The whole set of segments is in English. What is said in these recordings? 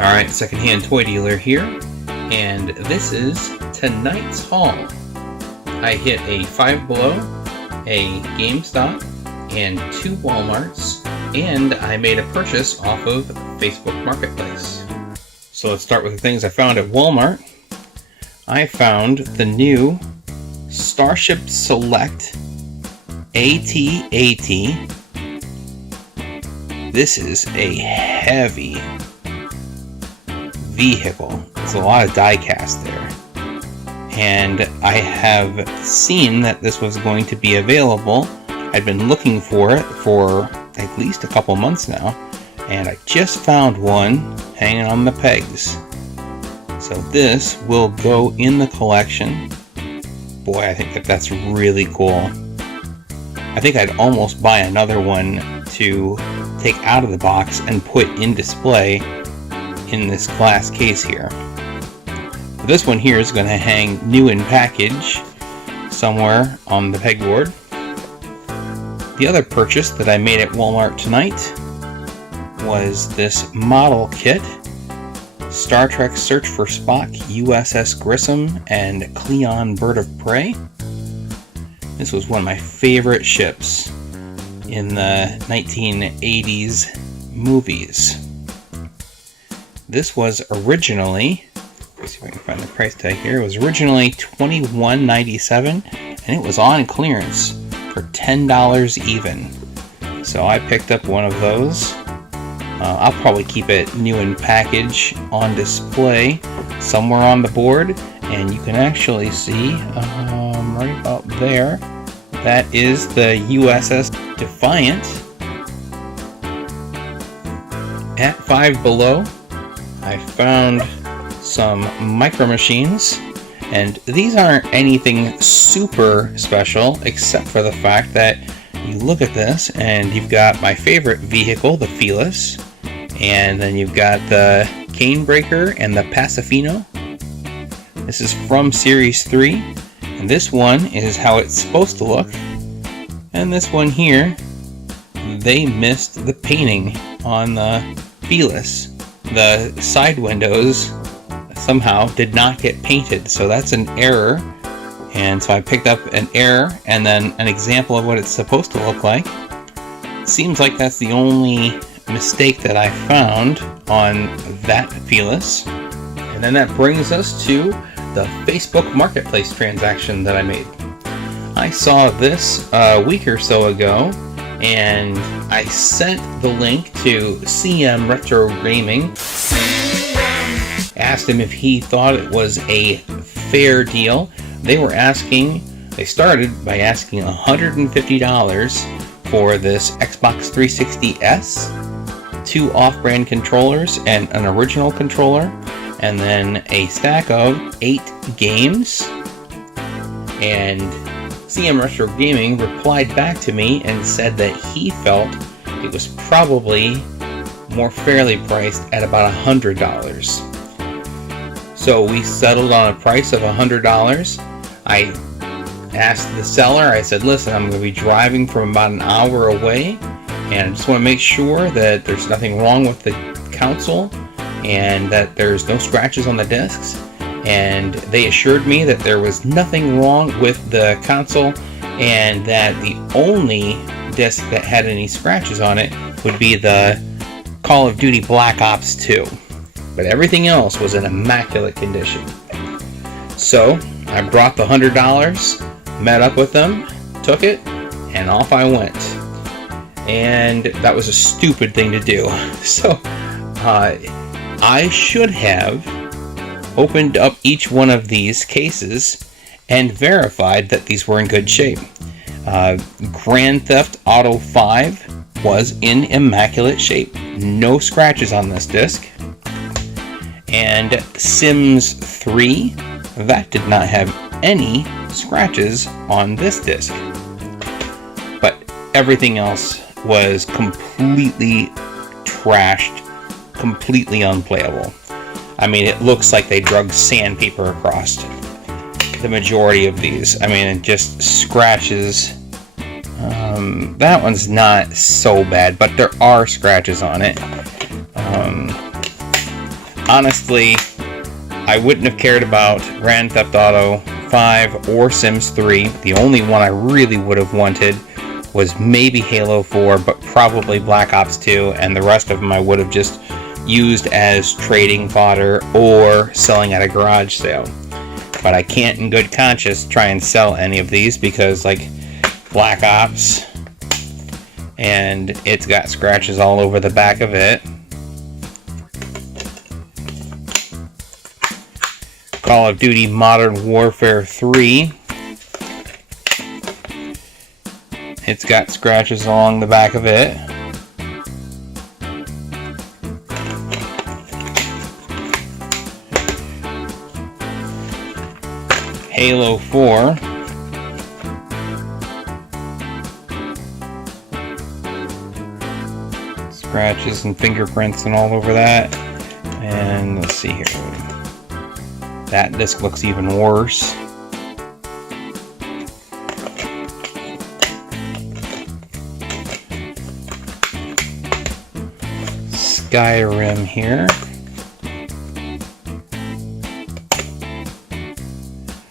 Alright, Secondhand Toy Dealer here, and this is tonight's haul. I hit a Five Below, a GameStop, and 2 Walmarts, and I made a purchase off of Facebook Marketplace. So let's start with the things I found at Walmart. I found the new Starship Select AT-AT. This is a heavy vehicle. There's a lot of die cast there. And I have seen that this was going to be available. I've been looking for it for at least a couple months now, and I just found one hanging on the pegs. So this will go in the collection. Boy, I think that's really cool. I think I'd almost buy another one to take out of the box and put in display in this glass case here. This one here is going to hang new in package somewhere on the pegboard. The other purchase that I made at Walmart tonight was this model kit, Star Trek Search for Spock, USS Grissom, and Klingon Bird of Prey. This was one of my favorite ships in the 1980s movies. This was originally, let's see if I can find the price tag here, it was originally $21.97, and it was on clearance for $10 even. So I picked up one of those. I'll probably keep it new in package on display somewhere on the board, and you can actually see right about there, that is the USS Defiant. At Five Below, I found some Micro Machines, and these aren't anything super special except for the fact that you look at this and you've got my favorite vehicle, the Felis, and then you've got the Canebreaker and the Pacifino. This is from Series 3, and this one is how it's supposed to look, and this one here, they missed the painting on the Felis. The side windows somehow did not get painted, so that's an error. And so I picked up an error and then an example of what it's supposed to look like. It seems like that's the only mistake that I found on that Felis. And then that brings us to the Facebook Marketplace transaction that I made. I saw this a week or so ago, and I sent the link to CM Retro Gaming, asked him if he thought it was a fair deal. They started by asking $150 for this Xbox 360S, 2 off-brand controllers and an original controller, and then a stack of 8 games. And CM Retro Gaming replied back to me and said that he felt it was probably more fairly priced at about $100. So we settled on a price of $100. I asked the seller, I said, listen, I'm going to be driving from about an hour away, and I just want to make sure that there's nothing wrong with the console and that there's no scratches on the discs. And they assured me that there was nothing wrong with the console and that the only disc that had any scratches on it would be the Call of Duty Black Ops 2. But everything else was in immaculate condition. So I brought the $100, met up with them, took it, and off I went. And that was a stupid thing to do. So I should have opened up each one of these cases and verified that these were in good shape. Grand Theft Auto 5 was in immaculate shape. No scratches on this disc. And Sims 3, that did not have any scratches on this disc. But everything else was completely trashed, completely unplayable. I mean, it looks like they drug sandpaper across the majority of these. I mean, it just scratches. That one's not so bad, but there are scratches on it. honestly, I wouldn't have cared about Grand Theft Auto 5 or Sims 3. The only one I really would have wanted was maybe Halo 4, but probably Black Ops 2, and the rest of them I would have just used as trading fodder or selling at a garage sale. But I can't in good conscience try and sell any of these because, like, Black Ops, and it's got scratches all over the back of it. Call of Duty Modern Warfare 3. It's got scratches along the back of it. Halo 4. Scratches and fingerprints and all over that. And let's see here. That disc looks even worse. Skyrim here.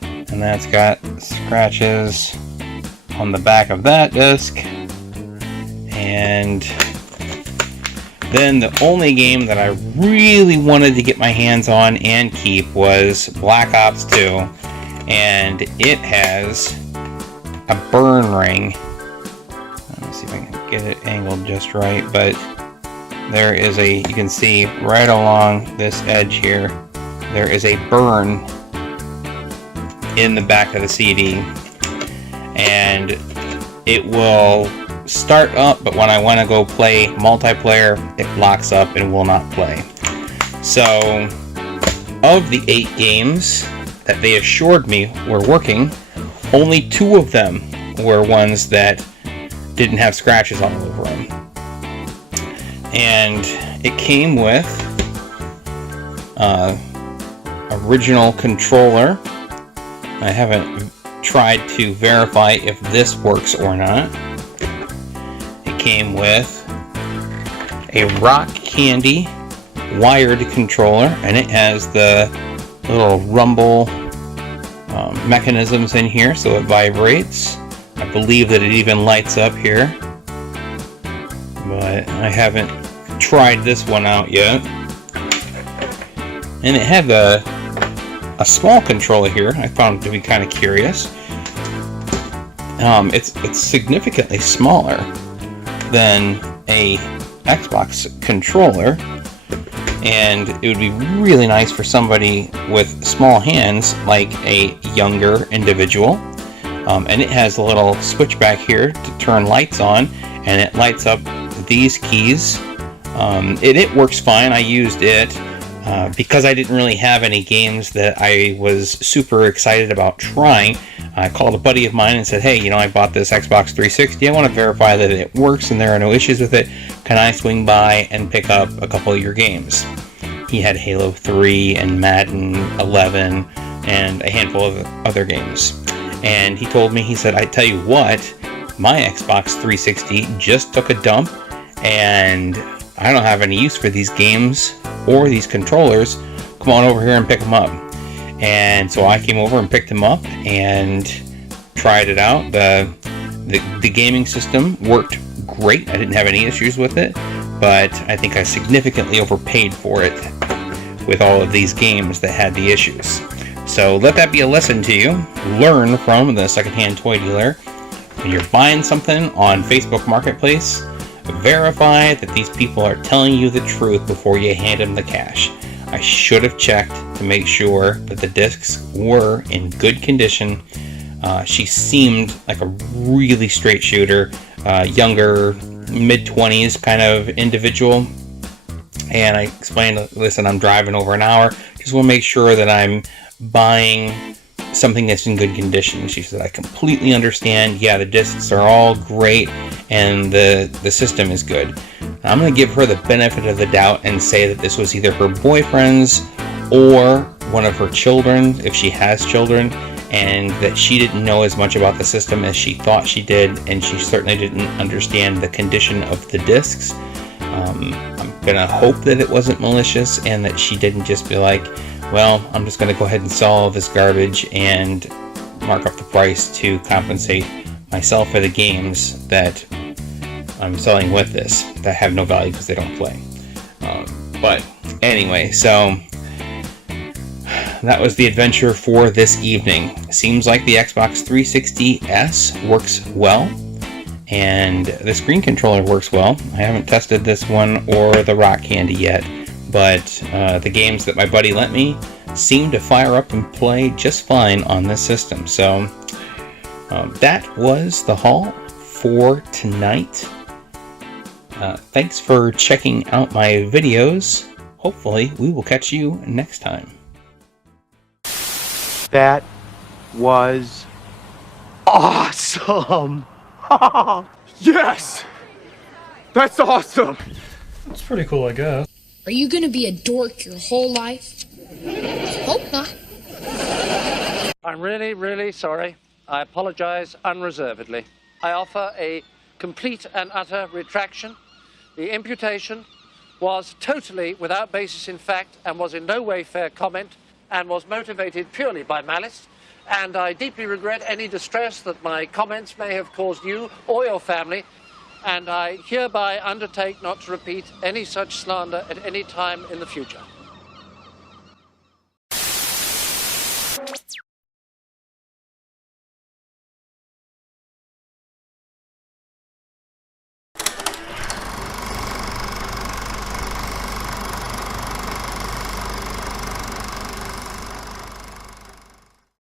And that's got scratches on the back of that disc. And then the only game that I really wanted to get my hands on and keep was Black Ops 2. And it has a burn ring. Let's see if I can get it angled just right. But there is you can see right along this edge here, there is a burn in the back of the CD. And it will start up, but when I want to go play multiplayer, it locks up and will not play. So, of the 8 games that they assured me were working, only 2 of them were ones that didn't have scratches all over them. And it came with original controller. I haven't tried to verify if this works or not. Came with a Rock Candy wired controller, and it has the little rumble mechanisms in here, so it vibrates. I believe that it even lights up here, but I haven't tried this one out yet. And it had a small controller here. I found it to be kind of curious. It's significantly smaller than a Xbox controller, and it would be really nice for somebody with small hands, like a younger individual. And it has a little switch back here to turn lights on, and it lights up these keys. It works fine. I used it because I didn't really have any games that I was super excited about trying. I called a buddy of mine and said, hey, I bought this Xbox 360. I want to verify that it works and there are no issues with it. Can I swing by and pick up a couple of your games? He had Halo 3 and Madden 11 and a handful of other games. And he told me, he said, I tell you what, my Xbox 360 just took a dump and I don't have any use for these games or these controllers. Come on over here and pick them up. And so I came over and picked them up and tried it out. The gaming system worked great. I didn't have any issues with it, but I think I significantly overpaid for it with all of these games that had the issues. So let that be a lesson to you. Learn from the secondhand toy dealer. When you're buying something on Facebook Marketplace, verify that these people are telling you the truth before you hand them the cash. I should have checked to make sure that the discs were in good condition. She seemed like a really straight shooter, younger, mid-20s kind of individual. And I explained, listen, I'm driving over an hour. Just want to make sure that I'm buying something that's in good condition. She said, I completely understand. Yeah, the discs are all great and the system is good. I'm going to give her the benefit of the doubt and say that this was either her boyfriend's or one of her children, if she has children, and that she didn't know as much about the system as she thought she did, and she certainly didn't understand the condition of the discs. I'm gonna hope that it wasn't malicious and that she didn't just be like, well, I'm just gonna go ahead and sell all this garbage and mark up the price to compensate myself for the games that I'm selling with this that have no value because they don't play. But anyway, so that was the adventure for this evening. Seems like the Xbox 360S works well, and the screen controller works well. I haven't tested this one or the Rock Candy yet, but the games that my buddy lent me seem to fire up and play just fine on this system. So that was the haul for tonight. Thanks for checking out my videos. Hopefully we will catch you next time. That was awesome! Yes! That's awesome! It's pretty cool, I guess. Are you gonna be a dork your whole life? Hope not. I'm really, really sorry. I apologize unreservedly. I offer a complete and utter retraction. The imputation was totally without basis in fact and was in no way fair comment and was motivated purely by malice. And I deeply regret any distress that my comments may have caused you or your family. And I hereby undertake not to repeat any such slander at any time in the future.